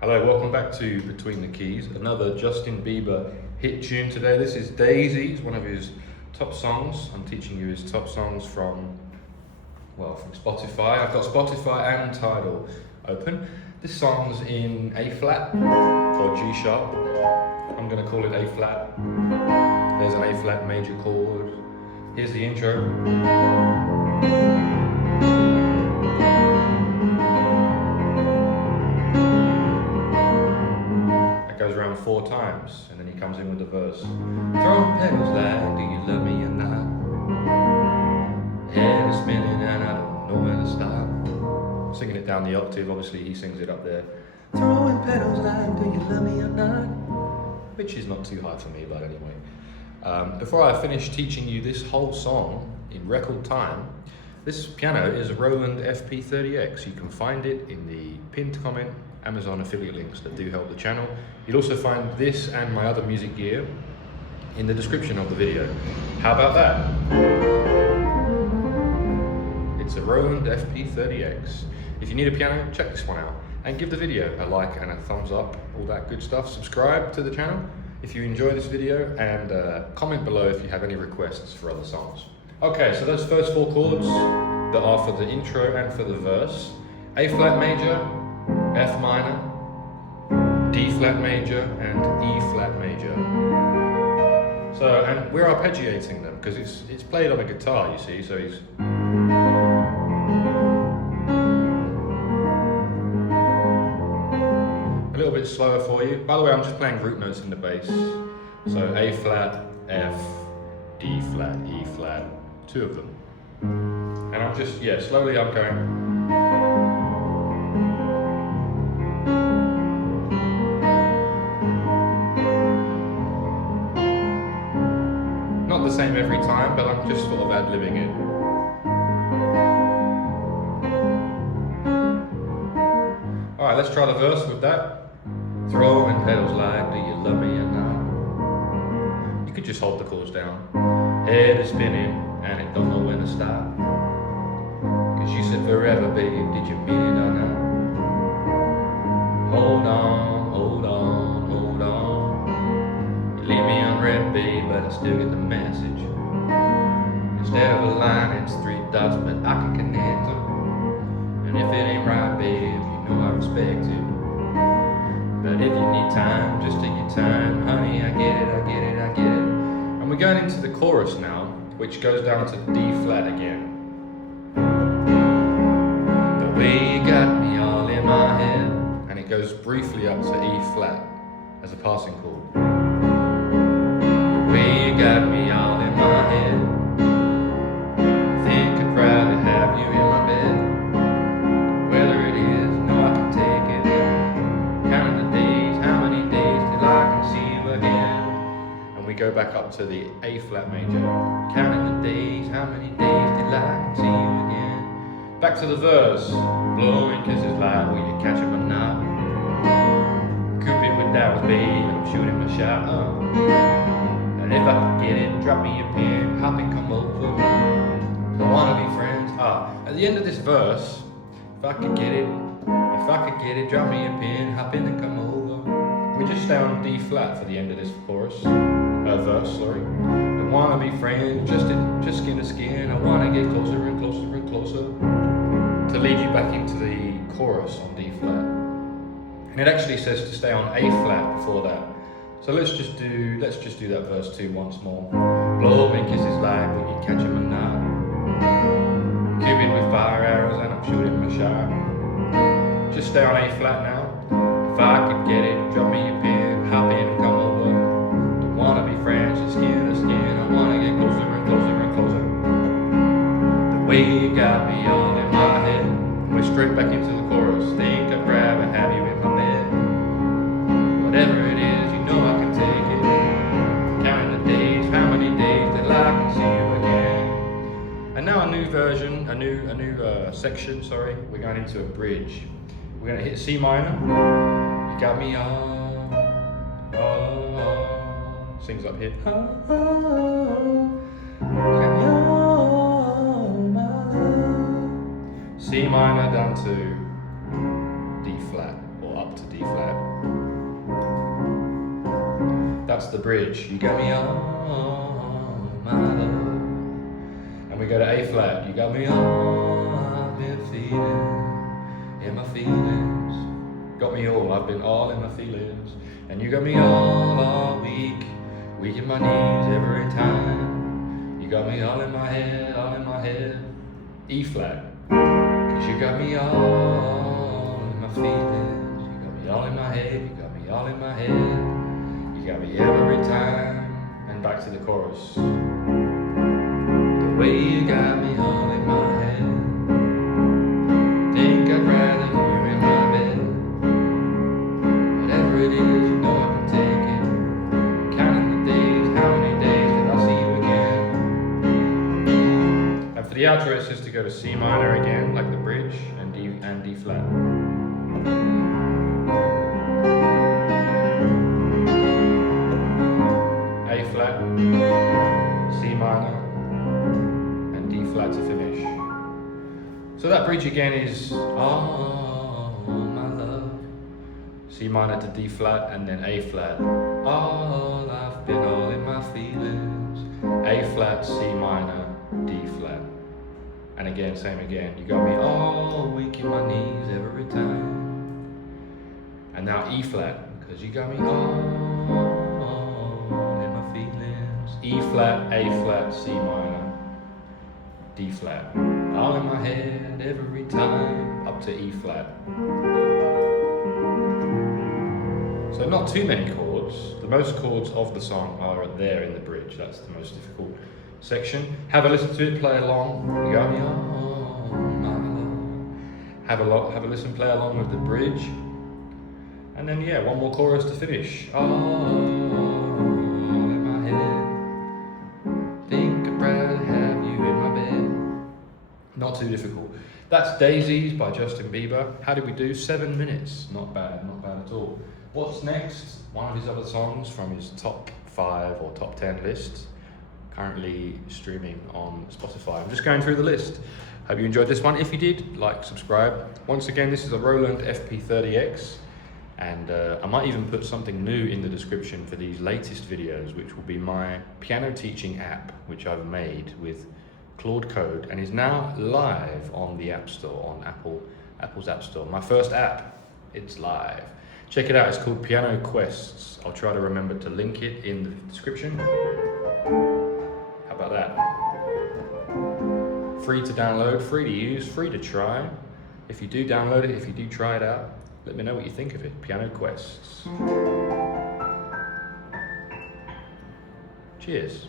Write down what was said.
Hello, welcome back to Between the Keys, another Justin Bieber hit tune today. This is Daisies, one of his top songs. I'm teaching you his top songs from Spotify. I've got Spotify and Tidal open. This song's in A flat or G sharp. I'm going to call it A flat. There's an A flat major chord. Here's the intro. Goes around 4 times and then he comes in with the verse. Throwing petals like, do you love me or not? Head is spinning and I don't know where to stop. I'm singing it down the octave, obviously he sings it up there. Throwing petals like, do you love me or not? Which is not too high for me, but anyway. Before I finish teaching you this whole song in record time, this piano is a Roland FP-30X. You can find it in the pinned comment Amazon affiliate links that do help the channel. You'll also find this and my other music gear in the description of the video. How about that? It's a Roland FP-30X. If you need a piano, check this one out. And give the video a like and a thumbs up, all that good stuff. Subscribe to the channel if you enjoy this video, and comment below if you have any requests for other songs. Okay, so those first 4 chords that are for the intro and for the verse: A flat major, F minor, D flat major, and E flat major. So, and we're arpeggiating them because it's played on a guitar, you see, so he's... A little bit slower for you. By the way, I'm just playing root notes in the bass. So A flat, F, D flat, E flat, 2 of them. And I'm just, slowly I'm going... Not the same every time, but I'm just sort of ad-libbing it. Alright, let's try the verse with that. Throwing petals like, do you love me or not? You could just hold the chords down. Head is spinning and it don't know when to stop. Cause you said forever, babe, did you mean it or not? Hold on, hold on, hold on. You leave me unread, babe, but I still get the message. Instead of a line, it's 3 dots, but I can connect them. And if it ain't right, babe, you know I respect it. But if you need time, just take your time, honey, I get it, I get it, I get it. And we're going into the chorus now, which goes down to D flat again. The way you got me all in my head. And it goes briefly up to E flat as a passing chord. The way you got me all in my head. Think I'd rather have you in my bed. Whether it is, no, I can take it. Counting the days, how many days till I can see you again. And we go back up to the A flat major. Counting the days, how many days till I can see you again. Back to the verse. Blowing kisses like, will you catch him or not? Coop it with that was babe, and I'm shooting my shot. And if I can get it, drop me a pin, hop and come over. I wanna be friends. At the end of this verse, if I could get it, drop me a pin, hop in and come over. We just stay on D flat for the end of this verse, sorry. I wanna be friends, just skin to skin. I wanna get closer and closer and closer. To lead you back into the chorus on D flat. And it actually says to stay on A flat before that. So let's just do that verse 2 once more. Blowing kisses like, will you catch him or not? Cupid with fire arrows and I'm shooting my shot. Just stay on A flat now. If I could get it, drop me a pin, hop in and come over. Don't wanna be friends, just skin to skin. I wanna get closer and closer and closer. The way you got me all in my head. We're straight back into the chorus. Think I'd rather have you in my bed. Whatever it is, you know I can take it. Counting the days, how many days till I can see you again. And now a new version, a new section, sorry. We're going into a bridge. We're going to hit C minor. You got me all. Sings up here. You got me all, my love. C minor down to D flat, or up to D flat. That's the bridge. You got me on, my love. And we go to A flat. You got me on, I've been feeling in my feelings. Got me all, I've been all in my feelings. And you got me all weak, weak in my knees every time. You got me all in my head, all in my head. E flat, 'cause you got me all in my feelings. You got me all in my head, you got me all in my head. You got me every time. And back to the chorus. The way you got me all in my head. Think I'd rather you in my bed. Whatever it is, you know I can take it. Counting the days, how many days did I see you again? And for the outro, it's just to go to C minor again, like the bridge, and D flat. A flat, C minor, and D flat to finish. So that bridge again is oh my love, C minor to D flat, and then A flat. All I've been all in my feelings. A flat, C minor, D flat. And again, same again. You got me all weak in my knees every time. And now E flat, because you got me all in my feelings. E flat, A flat, C minor, D flat. All in my head every time, up to E flat. So not too many chords. The most chords of the song are there in the bridge. That's the most difficult section. Have a listen to it, play along. You got me on, my love. Have a listen, play along with the bridge. And then yeah, one more chorus to finish. Oh, in my head. Think I'd rather have you in my bed. Not too difficult. That's Daisies by Justin Bieber. How did we do? 7 minutes. Not bad at all. What's next? One of his other songs from his top 5 or top 10 list. Currently streaming on Spotify. I'm just going through the list. Hope you enjoyed this one. If you did, like, subscribe. Once again, this is a Roland FP-30X. And I might even put something new in the description for these latest videos, which will be my piano teaching app, which I've made with Claude Code and is now live on the App Store, on Apple's App Store. My first app, it's live. Check it out, it's called Piano Quests. I'll try to remember to link it in the description. How about that? Free to download, free to use, free to try. If you do download it, if you do try it out, let me know what you think of it. Piano Quests. Cheers.